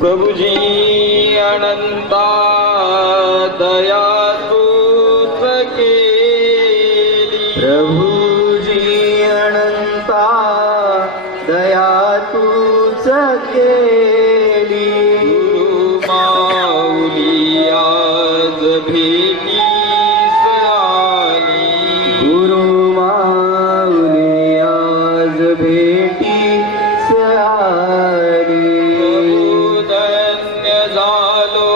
प्रभुजी अनंता दया तूच केली, प्रभुजी अनंता दया तूच केली, माऊली आज भेटीस आली, गुरु माऊली आज भेटीस आली. धन्य झालो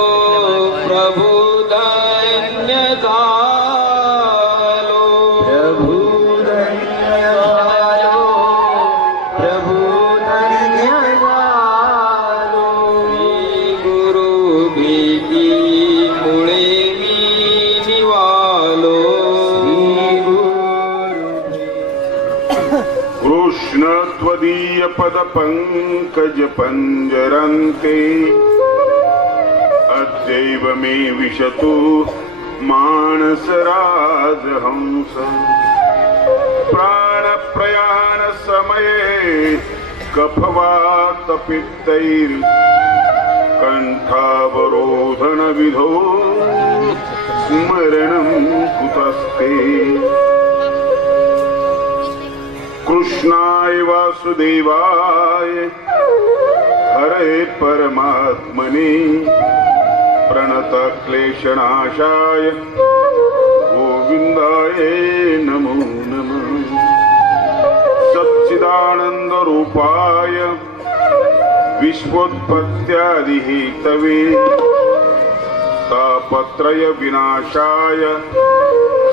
प्रभु धन्य झालो, प्रभु धन्य झालो, प्रभु धन्य झालो. गुरु भेटी मुळे मी निवालो, कृष्ण त्वदीय पद पंकज पंजरन्ते अद्यैव मे विशतु मानस राजहंस. प्राण प्रयाण समये कफवात पित्तैर् कंठावरोधन विधो स्मरणं कुतस्ते. कृष्णाय वासुदेवाय हरे परमात्मने प्रणत क्लेशनाशाय गोविंदाय नमो नमः. सच्चिदानंद रूपाय विश्वोत्पत्त्यादिहेतवे तापत्रय विनाशाय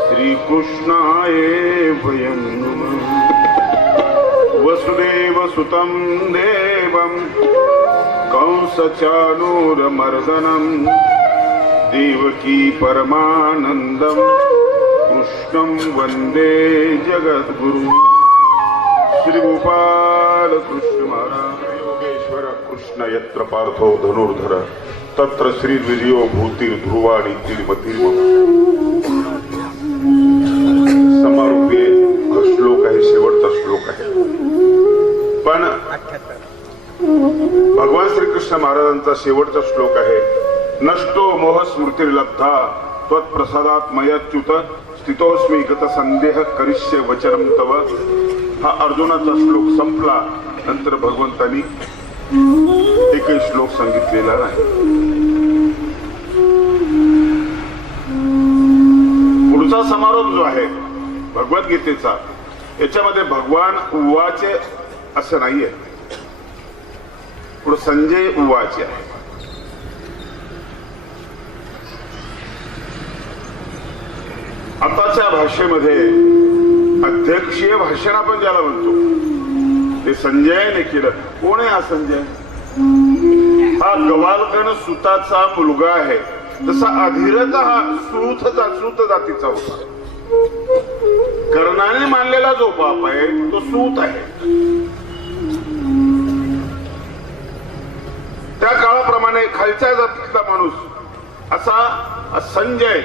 श्रीकृष्णाय वयं नमः. वसुदेव सुतं देवं कंसचाणूरमर्दनं देवकी परमानन्दं कृष्णं वन्दे जगद्गुरु. श्री गोपाल कृष्ण महाराज. योगेश्वर कृष्ण यत्र पार्थो धनुर्धर तत्र श्री विजयो भूतिर्ध्रुवाणी तिरुमतिर्म. समारोपी हा श्लोक आहे, शेवटचा श्लोक आहे. पण भगवान श्रीकृष्ण महाराजांचा शेवटचा श्लोक आहे. नष्टो मोह स्मृतिर्लब्धा त्वत्प्रसादात् मयाच्युत स्थितोस्मी गत संदेह करिष्ये वचनम तव. हा अर्जुनाचा श्लोक संपला. नंतर भगवंतांनी एकही श्लोक सांगितलेला नाही. पुढचा समारोप जो आहे भगवद्गीतेचा, याच्यामध्ये भगवान उवाचे असं नाहीये. पुढे संजय उवाचे आहे. आताच्या भाषेमध्ये अध्यक्षीय भाषण आपण ज्याला म्हणतो ते संजयाने केलं. कोण आहे हा संजय? हा गवालगण सुताचा मुलगा आहे. तसा अधीरचा हा सूत जातीचा होता. कर्णाने मानलेला जो बाप आहे तो सूत आहे. त्या काळाप्रमाणे खालच्या जातीतला माणूस असा संजय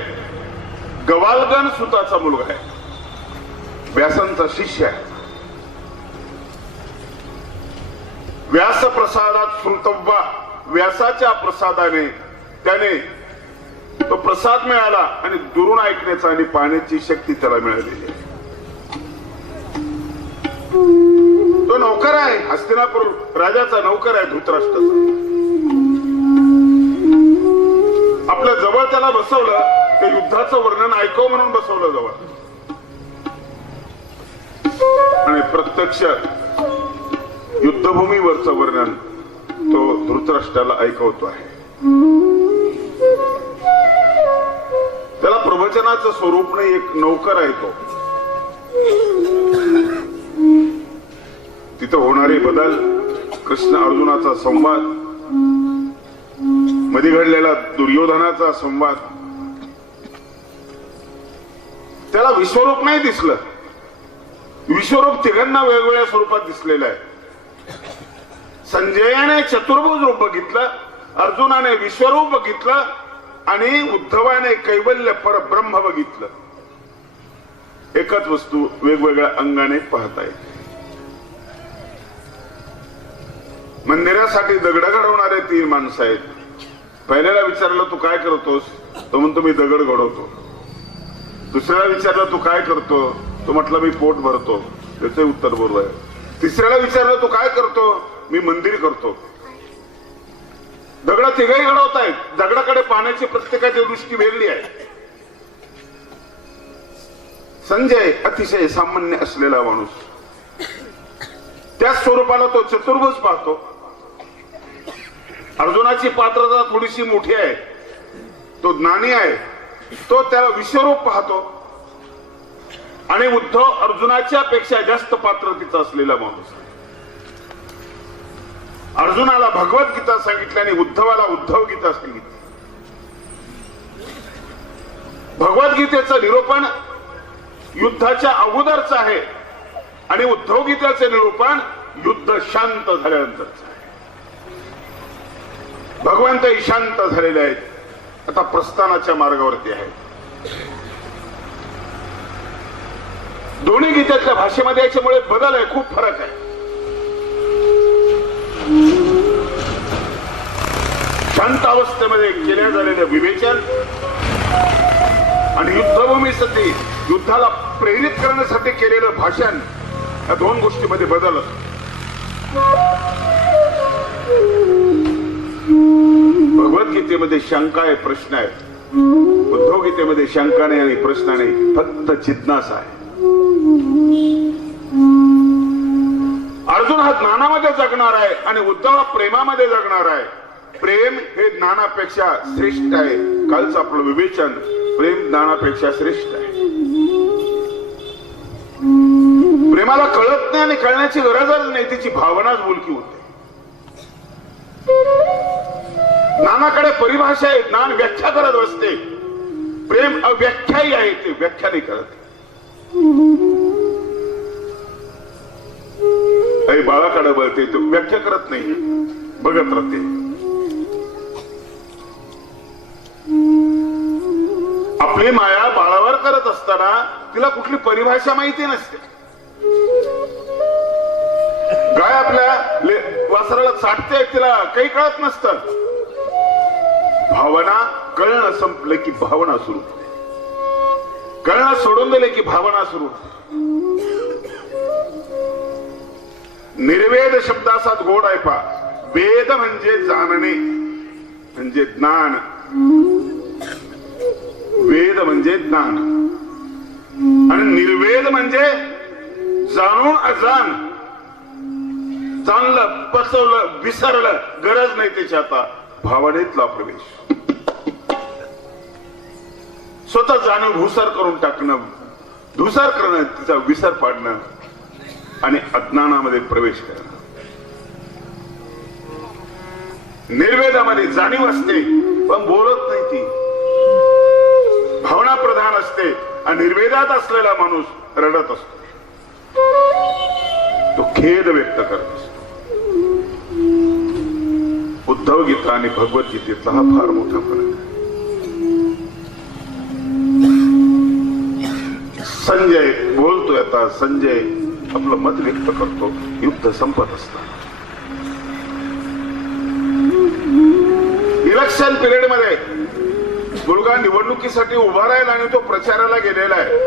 गवालगण सुताचा मुलगा आहे. व्यासांचा शिष्य आहे. व्यास प्रसादात श्रुतव्वा, व्यासाच्या प्रसादाने त्याने तो प्रसाद मिळाला आणि दुरून ऐकण्याचा आणि पाहण्याची शक्ती त्याला मिळालेली आहे. तो नौकर आहे, हस्तिनापूर राजाचा नौकर आहे धृतराष्ट्राचा. आपल्या जवळ त्याला बसवलं, ते युद्धाचं वर्णन ऐकव म्हणून बसवलं जवळ, आणि प्रत्यक्ष युद्धभूमीवरचं वर्णन तो धृतराष्ट्राला ऐकवतो आहे. त्याला प्रवचनाचं स्वरूप नाही, एक नौकर आहे तो. तिथं होणारे बदल, कृष्ण अर्जुनाचा संवाद, मध्ये घडलेला दुर्योधनाचा संवाद, त्याला विश्वरूप नाही दिसलं. विश्वरूप तिघांना वेगवेगळ्या स्वरूपात दिसलेलं आहे. संजयाने चतुर्भुज रूप बघितलं, अर्जुनाने विश्वरूप बघितलं आणि उद्धवाने कैवल्य परब्रह्म बघितलं. एकच वस्तू वेगवेगळ्या अंगाने पाहता येते. मंदिरासाठी दगड घडवणारे 3 माणसं आहेत. पहिल्याला विचारलं तू काय करतोस, तो म्हणतो मी दगड घडवतो. दुसऱ्याला विचारलं तू काय करतो, तो म्हटलं मी पोट भरतो. त्याचं उत्तर बरोबर आहे. तिसऱ्याला विचारलं तू काय करतो, मी मंदिर करतो. दगड तिघही घडवतायत. दगडाकडे पाहण्याची प्रत्येकाची दृष्टी वेगळी आहे. संजय अतिशय सामान्य असलेला माणूस, त्याच स्वरूपाला तो चतुर्भुज पाहतो. अर्जुनाची पात्रता थोडीशी मोठी आहे, तो ज्ञानी आहे, तो त्याला विश्वरूप पाहतो. आणि उद्धव अर्जुनाच्या पेक्षा जास्त पात्रतेचा असलेला माणूस. अर्जुनाला भगवद्गीता सांगितली आणि उद्धवाला उद्धव गीता सांगितली. भगवद्गीतेचं निरूपण युद्धाच्या अगोदरच आहे आणि उद्धव गीतेचे निरूपण युद्ध शांत झाल्यानंतरच आहे. भगवंतही शांत झालेले आहेत, आता प्रस्थानाच्या मार्गावरती आहेत. दोन्ही गीतेतल्या भाषेमध्ये याच्यामुळे बदल आहे, खूप फरक आहे. शांत अवस्थेमध्ये केल्या झालेलं विवेचन आणि युद्धभूमीसाठी युद्धाला प्रेरित करण्यासाठी केलेलं भाषण, या 2 गोष्टीमध्ये बदल असतो. भगवद्गीतेमध्ये शंका आहे, प्रश्न आहे. उद्धव गीतेमध्ये शंका नाही आणि प्रश्न नाही, फक्त जिज्ञासा आहे. अर्जुन हा ज्ञानामध्ये जगणार आहे आणि उद्धव हा प्रेमामध्ये जगणार आहे. प्रेम हे ज्ञानापेक्षा श्रेष्ठ आहे. कालचं आपलं विवेचन, प्रेम ज्ञानापेक्षा श्रेष्ठ आहे. प्रेमाला कळत नाही आणि कळण्याची गरजच नाही, तिची भावनाच बोलकी होते. ज्ञानाकडे परिभाषा आहे, ज्ञान व्याख्या करत असते. प्रेम अव्याख्याही आहे, ते व्याख्या नाही करत. आई बाळाकडे बळते, तो व्याख्या करत नाही, बघत राहते. आपली माया बाळावर करत असताना तिला कुठली परिभाषा माहिती नसते. गाय आपल्या वासराला चाटते, तिला काही कळत नसतं. भावना कळणं संपलं की भावना सुरू होते, कळणं सोडून दिले की भावना सुरू होते. निर्वेद शब्दाचा गोड आहे पा. वेद म्हणजे जाणणे, म्हणजे ज्ञान. वेद म्हणजे ज्ञान आणि निर्वेद म्हणजे जाणून अजाण. जाणलं, पचवलं, विसरलं, गरज नाही त्याची. आता भावनेतला प्रवेश, स्वतः जाणून भूसर करून टाकणं, धुसर करणं, तिचा विसर पाडणं आणि अज्ञानामध्ये प्रवेश करणं. निर्वेदामध्ये जाणीव असते पण बोलत नाही, ती भावना प्रधान असते. आणि निर्वेदात असलेला माणूस रडत असतो, तो खेद व्यक्त करत असतो. उद्धव गीता आणि भगवद्गीतेतला हा फार मोठा फरक आहे. संजय बोलतोय, आता संजय आपलं मत व्यक्त करतो. युद्ध संपत असताना इलेक्शन पिरियड मध्ये मुलगा निवडणुकीसाठी उभा राहिला आणि तो प्रचाराला गेलेला आहे.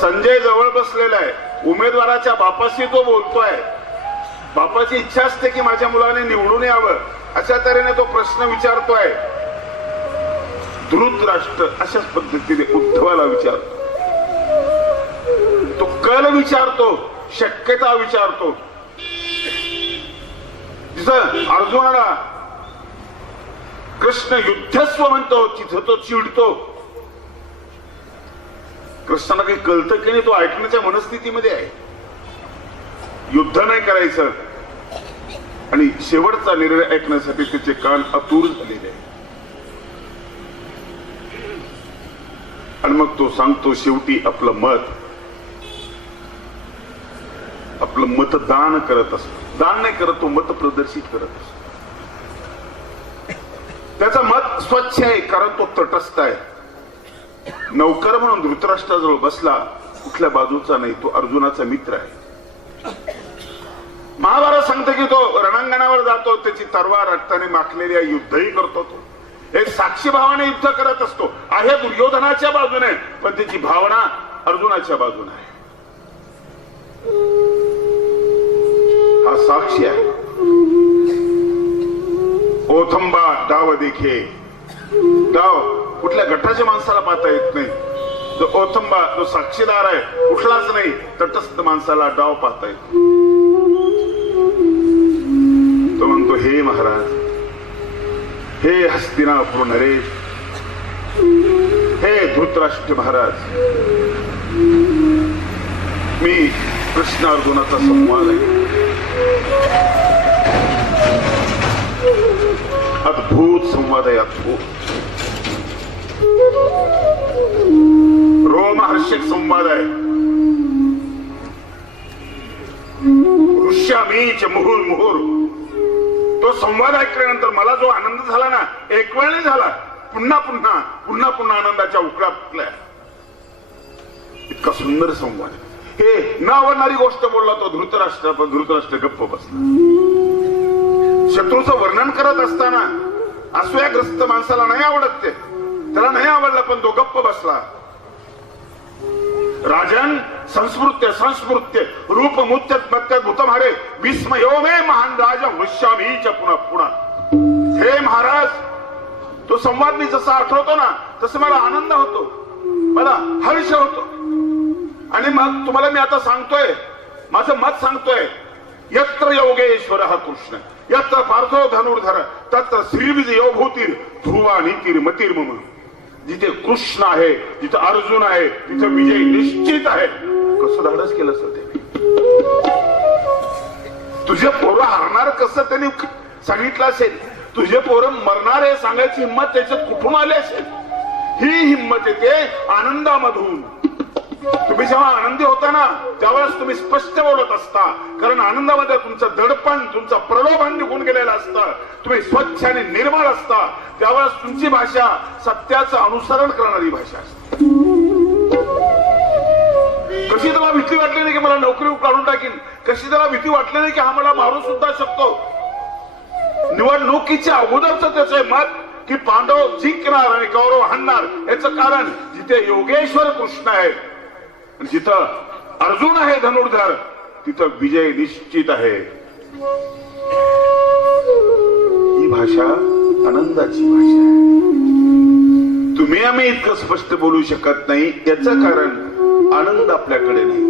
संजय जवळ बसलेला आहे. उमेदवाराच्या बापाशी तो बोलतोय. बापाची इच्छा असते की माझ्या मुलाने निवडून यावं, अशा तऱ्हेने तो प्रश्न विचारतोय. धृतराष्ट्र अशाच पद्धतीने उद्धवाला विचारतो. तो कल विचारतो, शक्यता विचारतो. जिथं अर्जुनाला कृष्ण युद्धस्व म्हणतो, तिथं तो चिडतो. कृष्णाला काही कळतं की नाही, तो ऐकण्याच्या मनस्थितीमध्ये आहे. युद्ध नाही करायचं आणि शेवटचा निर्णय ऐकण्यासाठी त्याचे कान आतुर झालेले आहे. आणि मग तो सांगतो शेवटी आपलं मतदान करत असतो. दान नाही करत, तो मत प्रदर्शित करत असतो. त्याचं मत स्वच्छ आहे कारण तो तटस्थ आहे. नौकर म्हणून धृतराष्ट्राजवळ बसला, कुठल्या बाजूचा नाही, तो अर्जुनाचा मित्र आहे. महाभारत सांगतो की तो रणांगणावर जातो, त्याची तलवार रक्ताने माखलेली आहे, युद्धही करतो. तो एक साक्षी भावाने युद्ध करत असतो. आहे दुर्योधनाच्या बाजूने, पण त्याची भावना अर्जुनाच्या बाजूने आहे. हा साक्षी आहे. ओथंबा डाव देखे. डाव कुठल्या गटाच्या माणसाला पाहता येत नाही. जो ओथंबा, जो साक्षीदार आहे, कुठलाच नाही, तटस्थ माणसाला डाव पाहता येत. तो म्हणतो, हे महाराज, हे हस्तिनापूर नरेश, हे धृतराष्ट्र महाराज, मी कृष्ण अर्जुनाचा संवाद आहे. अद्भुत संवाद आहे, अद्भुत रोमहर्षक संवाद आहे. ऋष्यामीच मुहुर मुहुर. तो संवाद ऐकल्यानंतर मला जो आनंद झाला ना, एक वेळ नाही झाला, पुन्हा पुन्हा पुन्हा पुन्हा आनंदाच्या उकळा फुटल्या. इतका सुंदर संवाद. हे न आवडणारी गोष्ट बोलला तो धृतराष्ट्र, पण धृतराष्ट्र गप्प बसला. शत्रूचं वर्णन करत असताना अस्वयाग्रस्त माणसाला नाही आवडत, ते त्याला नाही आवडलं, पण तो गप्प बसला. राजन संस्मृत्य संस्मृत्य रूप मुत्यत मत्य भूतमारे विस्मयो मे महान राजा वृष्यामीच पुन्हा पुन्हा. हे महाराज, तो संवाद मी जसा आठवतो ना, तसं मला आनंद होतो, मला हर्ष होतो. आणि मग तुम्हाला मी आता सांगतोय, माझं मत सांगतोय. यत्र योगेश्वर हा कृष्ण, यत्र पार्थो धनुर्धर, तत्र श्रीविज योभूतीर ध्रुवा नीतीर मतीर मम. जिथे कृष्ण आहे, जिथे अर्जुन आहे, तिथे विजय निश्चित आहे. कसं धाडस केलं असं ते. तुझे पोरं हरणार कसं त्यांनी सांगितलं असेल. तुझे पोरं मरणार आहे सांगायची हिंमत त्याच्यात कुठून आली असेल. ही हिंमत येते आनंदामधून. तुम्ही जेव्हा आनंदी होता ना, त्यावेळेस तुम्ही स्पष्ट बोलत असता, कारण आनंदामध्ये तुमचं दडपण, तुमचं प्रलोभन निघून गेलेलं असतं. तुम्ही स्वच्छ आणि निर्मळ असता, त्यावेळेस तुमची भाषा सत्याचं अनुसरण करणारी भाषा असते. कशी त्याला भीती वाटली नाही की मला नोकरी काढून टाकीन, कशी त्याला भीती वाटली नाही की हा मला मारू सुद्धा शकतो. निवडणुकीच्या अगोदरच त्याचं मत की पांडव जिंकणार आणि कौरव हाणणार. याचं कारण जिथे योगेश्वर कृष्ण आहे, जिथं अर्जुन आहे धनुर्धर, तिथं विजय निश्चित आहे. ही भाषा आनंदाची भाषा आहे. तुम्ही आम्ही इतकं स्पष्ट बोलू शकत नाही, याचं कारण आनंद आपल्याकडे नाही.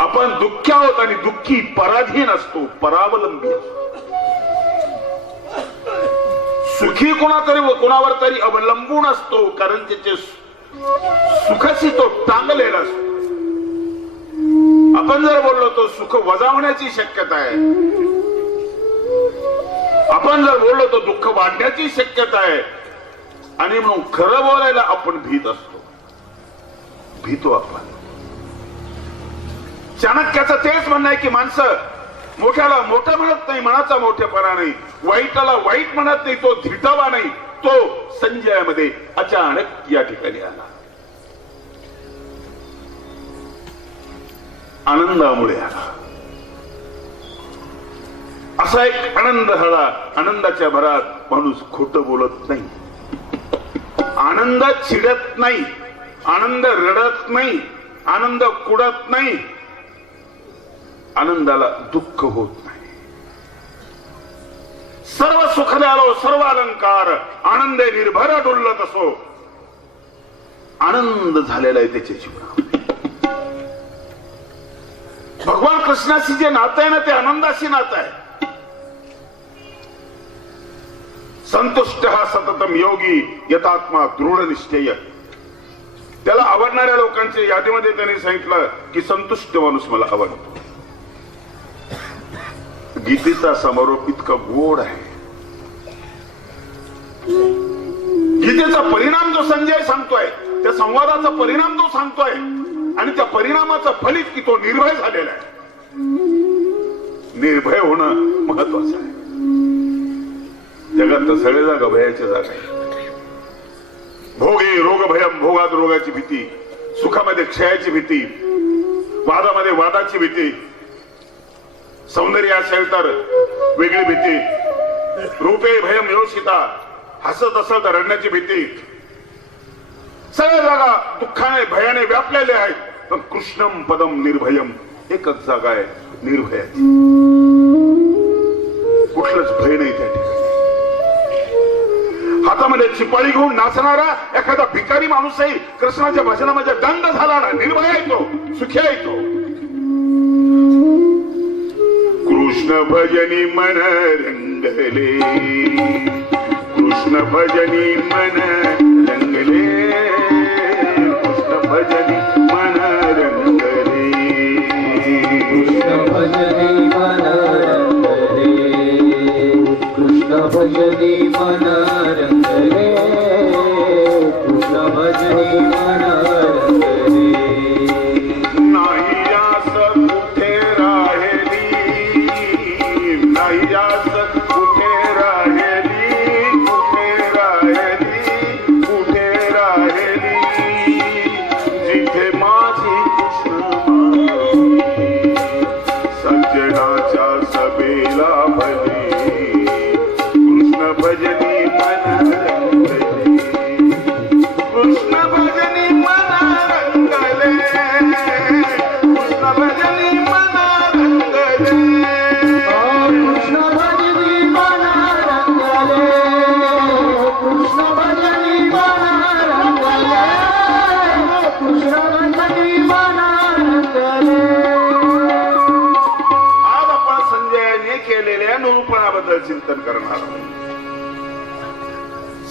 आपण दुःखी आहोत आणि दुःखी पराधीन असतो, परावलंबी असतो. सुखी कोणावर तरी अवलंबून असतो, कारण त्याचे सुखाशी तो टांगलेला असतो. आपण जर बोललो तो सुख वजावण्याची शक्यता आहे, आपण जर बोललो तो दुःख वाढण्याची शक्यता आहे. आणि म्हणून खरं बोलायला आपण भीत असतो, भीतो आपण. चाणक्याचं तेच म्हणणं आहे की माणसं मोठ्याला मोठं म्हणत नाही, मनाचा मोठेपणा नाही, वाईटाला वाईट म्हणत नाही, तो धिटावा नाही. तो संजयामध्ये अचानक या ठिकाणी आला. आनंदामुळे आला. असा एक आनंद झाला. आनंदाच्या भरात माणूस खोटं बोलत नाही, आनंद चिडत नाही, आनंद रडत नाही, आनंद कुडत नाही, आनंदाला दुःख होत नाही. सर्व सुख द्यालो सर्व अलंकार, आनंदे निर्भर डुलत असो. आनंद झालेला आहे त्याच्या जीवनात. भगवान कृष्णाशी जे नातं आहे ना, ते आनंदाशी नातं आहे. संतुष्ट हा सततम योगी यथात्मा दृढ निश्चय. त्याला आवडणाऱ्या लोकांच्या यादीमध्ये त्यांनी सांगितलं की संतुष्ट माणूस मला आवडतो. गीतेचा समारोप इतका गोड आहे. गीतेचा परिणाम जो संजय सांगतोय, त्या संवादाचा परिणाम तो सांगतोय, आणि त्या परिणामाचं फलित की तो निर्भय झालेला आहे. निर्भय होणं महत्वाचं आहे. जगात सगळे जागा भयाची जागा आहे. भोगे रोग भयम, भोगात रोगाची भीती, सुखामध्ये क्षयाची भीती, वादामध्ये वादाची भीती. सौंदर्य असेल तर वेगळी भीती, रूपे भयम योषिता, हसत असेल तर रडण्याची भीती, सगळ्या जागा दुःखाने भयाने व्यापलेले आहेत. पण कृष्णम पदम निर्भयम एकच जागा आहे निर्भयाची. कुठलंच भय नाही त्या ठिकाणी. हातामध्ये चिपाळी घेऊन नाचणारा एखादा भिकारी माणूसही कृष्णाच्या भजनामध्ये दंड झाला ना निर्भय येतो, सुखी येतो. कृष्ण भजनी मन रंगले, कृष्ण भजनी मन रंगले, कृष्ण भजनी मन रंगले, कृष्ण भजनी मन रंगले, कृष्ण भजनी मन रंगले, कृष्ण भजनी मन रंगले. नाही आस कुठे राहिली, नाही आस कुठे राहिली, कुठे राहिली, कुठे राहिली, जिथे माझी कृष्ण सज्जनाच्या सभेला भली, कृष्ण भजनी मन रंगले, कृष्ण भजनी मन रंगले, कृष्ण भजनी मन रंगले. कृष्ण भजनी मन रंगले, कृष्ण भजनी मन रंगले, कृष्ण भजनी मन रंगले. आज आपण संजयाने केलेल्या निरूपणाबद्दल चिंतन करणार आहोत.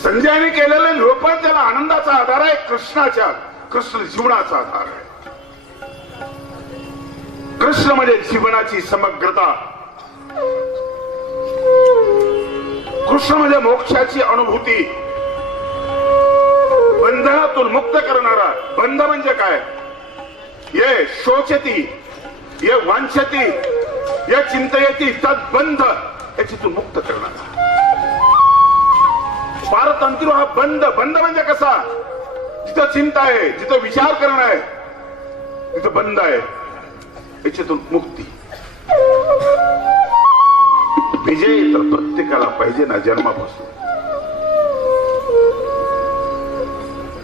संजयाने केलेलं निरूपण त्याला आनंदाचा आधार आहे, कृष्ण जीवनाचा आधार आहे. कृष्ण म्हणजे जीवनाची समग्रता, कृष्ण म्हणजे मोक्षाची अनुभूती, बंधनातून मुक्त करणारा. बंध म्हणजे काय? ये शोचती, ये वांछती, या चिंतयती तद्बंध, याच्यातून मुक्त करणारा. पारतंत्र्य हा बंध. बंध म्हणजे कसा? जिथं चिंता आहे, जिथं विचार करणं आहे, तिथं बंध आहे, याच्यातून मुक्ती. विजय तर प्रत्येकाला पाहिजे ना जन्मापासून.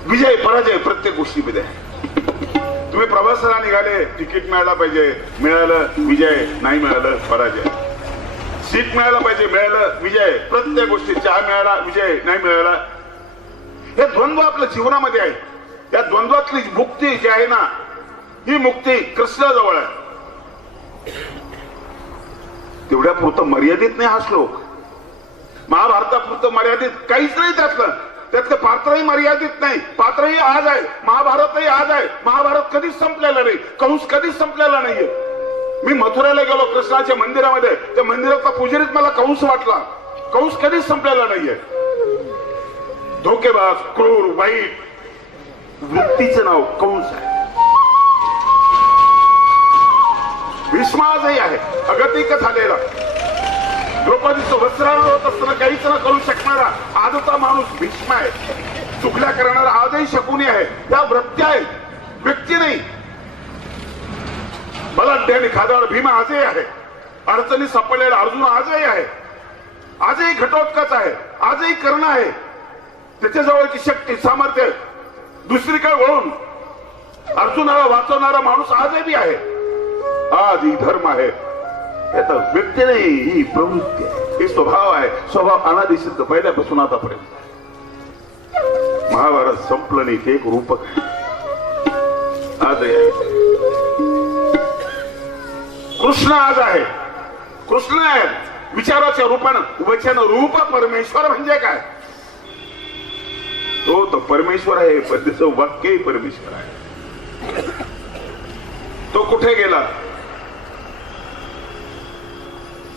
विजय पराजय प्रत्येक गोष्टीमध्ये आहे. तुम्ही प्रवासाला निघाले, तिकीट मिळायला पाहिजे, मिळालं विजय, नाही मिळालं पराजय. सीट मिळायला पाहिजे, मिळालं विजय. प्रत्येक गोष्टी, चहा मिळाला विजय, नाही मिळाला. हे द्वंद्व आपल्या जीवनामध्ये आहे. या द्वंद्वातली मुक्ती जी आहे ना, ही मुक्ती कृष्णाजवळ आहे. तेवढ्या पुरतं मर्यादित नाही हा श्लोक. महाभारतापुरतं मर्यादित काहीच नाही त्यातलं. त्यातलं पात्रही मर्यादित नाही. पात्रही आज आहे, महाभारतही आज आहे. महाभारत कधीच संपलेला नाही, कंस कधीच संपलेला नाहीये. मी मथुराला गेलो कृष्णाच्या मंदिरामध्ये, त्या मंदिराचा पुजारीत मला कंस वाटला. कंस कधीच संपलेला नाहीये. धोकेबाज, क्रूर, वाईट वृत्तीचं नाव कंस आहे. भीष्म आजही आहे, अगतिक झालेला. द्रौपदीचं वस्त्रहरण होत असताना काहीच न करू शकणारा आजचा माणूस भीष्म आहे. चुकल्या करणारा आजही शकुनी आहे. या वृत्ती आहेत, व्यक्ती नाही. बलाढ्य आणि खादाड भीम आजही आहे. अडचणी सापडलेला अर्जुन आजही आहे. आजही घटोत्कच आहे, आजही कर्ण आहे. त्याच्याजवळची शक्ती, सामर्थ्य दुसरीकडे वळून अर्जुनाला वाचवणारा माणूस आजही आहे. आज ही धर्म आहे. यात व्यक्ती नाही, ही प्रवृत्ती आहे, हे स्वभाव आहे. स्वभाव अनादिसिद्ध पहिल्यापासून आतापर्यंत. महाभारत संपलं नाही, ते एक रूपक आहे. आजही आहे. कृष्ण आज आहे. कृष्ण आहे विचाराच्या रूपानं. वचन रूप परमेश्वर म्हणजे काय? तो तर परमेश्वर आहे, पण त्याचं वाक्यही परमेश्वर आहे. तो कुठे गेला?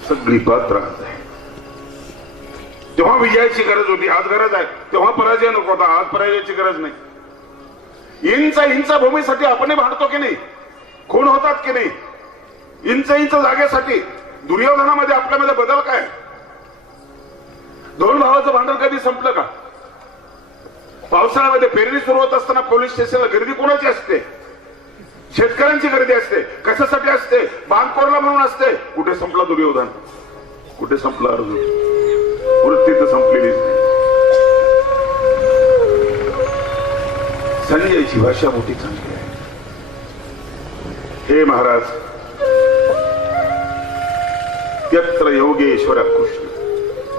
सगळी पात्र आज आहे. तेव्हा विजयाची गरज होती, आज गरज आहे. तेव्हा पराजय नको होता, आज पराजयाची गरज नाही. इंच भूमीसाठी आपण भांडतो की नाही? खून होतात की नाही? इंच जागेसाठी. दुर्योधनामध्ये आपल्यामध्ये बदल काय? दोन भावाचं भांडण कधी संपलं का? पावसाळ्यामध्ये पेरणी सुरू होत असताना पोलीस स्टेशनला गर्दी कोणाची असते? शेतकऱ्यांची गर्दी असते. कशासाठी असते? बाणकोरला म्हणून असते. कुठे संपला दुर्योधन? कुठे संपला अर्जुन? वृत्ती तर संपलेलीच नाही. संजयची भाषा मोठी चांगली आहे. हे महाराज, यत्र योगेश्वर कृष्ण,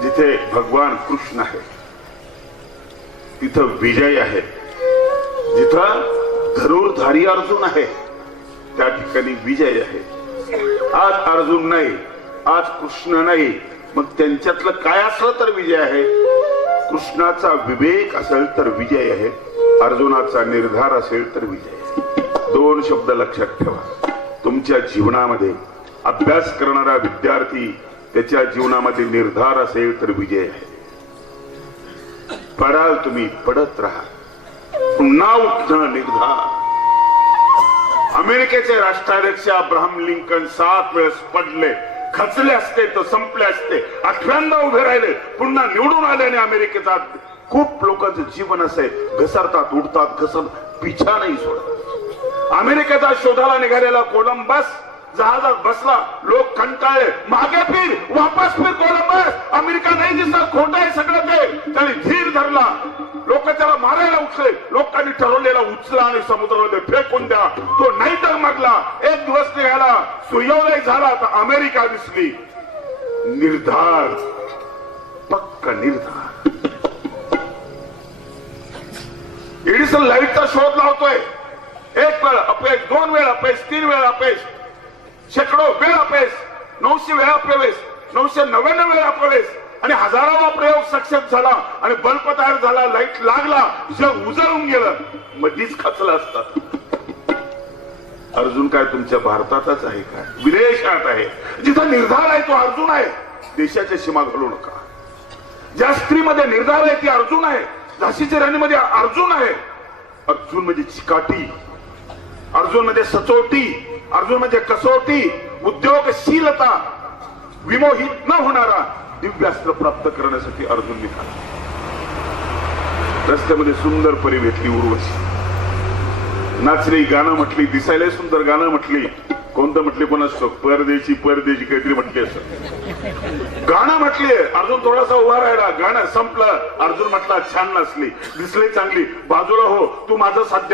जिथे भगवान कृष्ण आहे तिथं विजय आहे. जिथं धनुर्धारी अर्जुन आहे त्या ठिकाणी विजय आहे. आज अर्जुन नाही, आज कृष्ण नाही, मग त्यांच्यातलं काय असलं तर विजय आहे. कृष्णाचा विवेक असेल तर विजय आहे, अर्जुनाचा निर्धार असेल तर विजय आहे. दोन शब्द लक्षात ठेवा. तुमच्या जीवनामध्ये अभ्यास करणारा विद्यार्थी, त्याच्या जीवनामध्ये निर्धार असेल तर विजय आहे. पडाल तुम्ही, पडत राहा, पुन्हा उठणं निर्धार. अमेरिकेचे राष्ट्राध्यक्ष अब्राहम लिंकन 7 वेळेस पडले, खचले असते तर संपले असते. 8व्यांदा उभे राहिले, पुन्हा निवडून आल्याने अमेरिकेचा खूप लोकांचं जीवन असे घसरतात, उठतात, घसरतात, पिछा नाही सोडत. अमेरिकेचा शोधाला निघालेला कोलंबस जहाजात बसला, लोक कंटाळले, मागे फिर, वापस फिर कोलंबस, अमेरिका नाही दिसत, खोटं आहे सगळं ते. त्याने धीर धरला, लोक त्याला मारायला उठले. लोकांनी ठरवलेला उचला आणि समुद्रामध्ये फेकून द्या. तो नाही तर मरला. एक दिवस निघाला, सूर्योदय झाला तर अमेरिका दिसली. निर्धार, पक्का निर्धार. एडिसन लाईटचा शोध लावतोय. 1 वेळ अपयश, 2 वेळ अपयश, 3 वेळ अपयश, शेकडो वेळ अपयश, 900 वेळा अपयश, 999 वेळा अपयश, आणि हजारावा प्रयोग सक्सेस झाला आणि बल्ब तयार झाला, लाईट लागला, जग उजळून गेलं. मधीच खचलं असतात. अर्जुन काय तुमच्या भारतातच आहे काय? विदेशात आहे. जिथं निर्धार आहे तो अर्जुन आहे. देशाच्या सीमा घालू नका. ज्या स्त्रीमध्ये निर्धार आहे ती अर्जुन आहे. झाशीच्या राणीमध्ये अर्जुन आहे. अर्जुन म्हणजे चिकाटी, अर्जुन म्हणजे सचोटी, अर्जुन म्हणजे कसोटी, उद्योगशीलता, विमोहित न होणारा दिव्यास्त्र प्राप्त करण्यासाठी अर्जुन निघाला. रस्त्यामध्ये सुंदर परी भेटली, उर्वशी. नाचली, गाणं म्हटली, दिसायला सुंदर गाणं म्हटली. कोणतं म्हटली कोणाच परदेशी परदेशी काहीतरी म्हटली असं गाणं म्हटली. अर्जुन थोडासा उभा राहिला, गाणं संपलं. अर्जुन म्हटला छान नसली, दिसली चांगली, बाजूला हो, तू माझं साध्य